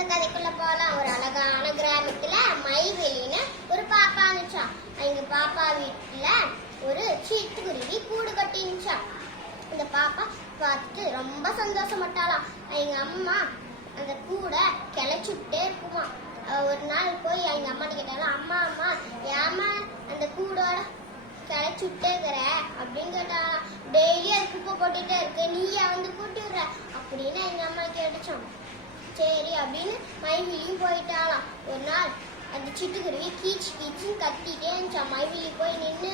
அந்த கதைக்குள்ள போகலாம் ஒரு அழகான கிராமத்துல மைவெளின்னு ஒரு பாப்பா இருந்துச்சான் எங்க பாப்பா வீட்டுல ஒரு சீட்டுக்குருவி கூடு கட்டிருந்துச்சா இந்த பாப்பா பார்த்துட்டு ரொம்ப சந்தோஷப்பட்டாலாம் எங்க அம்மா அந்த கூடை கிளச்சுட்டே இருக்குமா. ஒரு நாள் போய் எங்க அம்மா கேட்டாலும் அம்மா அம்மா ஏமா அந்த கூடோட கிளச்சி இருக்கிற அப்படின்னு கேட்டாலாம் டெய்லி அது குப்பை போட்டுட்டே இருக்கு. நீயே வந்து கூட்டி விடுற. அப்படின்னு எங்க அம்மா கேட்டுச்சோம். அப்படின்னு மைவிலியும் போயிட்டாளாம் ஒரு நாள் அந்த சிட்டுக்குருவி கீச் கீச்சுன்னு கத்திட்டே இருந்துச்சான் மைவிலி போய் நின்று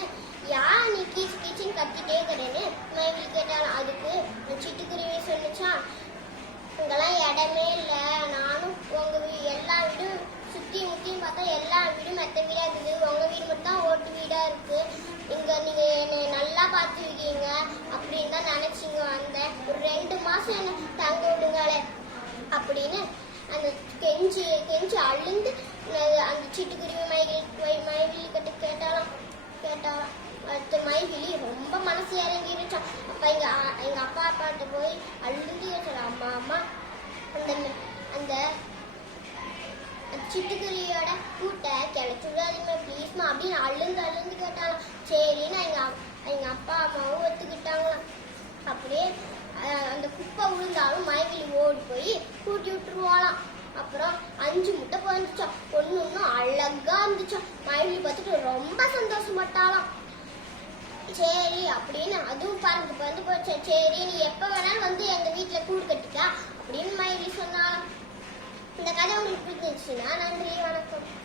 யார் நீ கீச்சு கீச்சுன்னு கத்திட்டே இருக்கிறேன்னு? மைவிலி கேட்டாலும் அதுக்கு அந்த சிட்டுக்குருவி சொன்னுச்சான் இங்கெல்லாம் இடமே இல்லை. நானும் உங்கள் வீ எல்லா வீடும் சுற்றி முற்றியும் பார்த்தா எல்லா வீடும் மெத்த வீடாக இருக்குது. உங்கள் வீடு மட்டும் தான் ஓட்டு வீடாக இருக்குது இங்கே நீங்கள் என்னை நல்லா பார்த்துருக்கீங்க அப்படின்னு தான் நினச்சிங்க வந்தேன். ஒரு ரெண்டு மாதம் என்ன தங்க விடுங்களே அப்படின்னு கெஞ்சி கெஞ்சி அழுந்து அந்த சிட்டுக்குருவி மைகில் மைவிலி கட்டு கேட்டாலாம் கேட்டாலாம் அடுத்த மைவிலி ரொம்ப மனசு இறங்கிருச்சான் அப்ப எங்க எங்கள் எங்கள் அப்பா அப்பாட்ட போய் அழுந்து கேட்டாரு அம்மா அம்மா அந்த அந்த சிட்டுக்குருவியோட கூட்டை கிளச்சி விடாதீங்க ப்ளீஸ்மா அப்படின்னு அழுந்து அழுந்து கேட்டாலாம் சரின்னு எங்கள் எங்கள் அப்பா அம்மாவும் ஒத்துக்கிட்டாங்களாம். அப்படியே குப்பை விழுந்தாலும் மைவிலி ஓடி போய் கூட்டி விட்டுருவாளாம். அப்புறம் அஞ்சு முட்டை பிறந்துச்சா ஒன்று ஒன்றும் அழகா இருந்துச்சா மைவிலி பார்த்துட்டு ரொம்ப சந்தோஷப்பட்டாளாம். சரி அப்படின்னு அதுவும் பறந்து பறந்து போச்சு. சரி நீ எப்ப வேணாலும் வந்து எங்க வீட்டுல கூடு கட்டிக்கா அப்படின்னு மயிலி சொன்னாலாம் இந்த கதை உங்களுக்கு பிடிச்சிருந்துச்சுன்னா நன்றி வணக்கம்.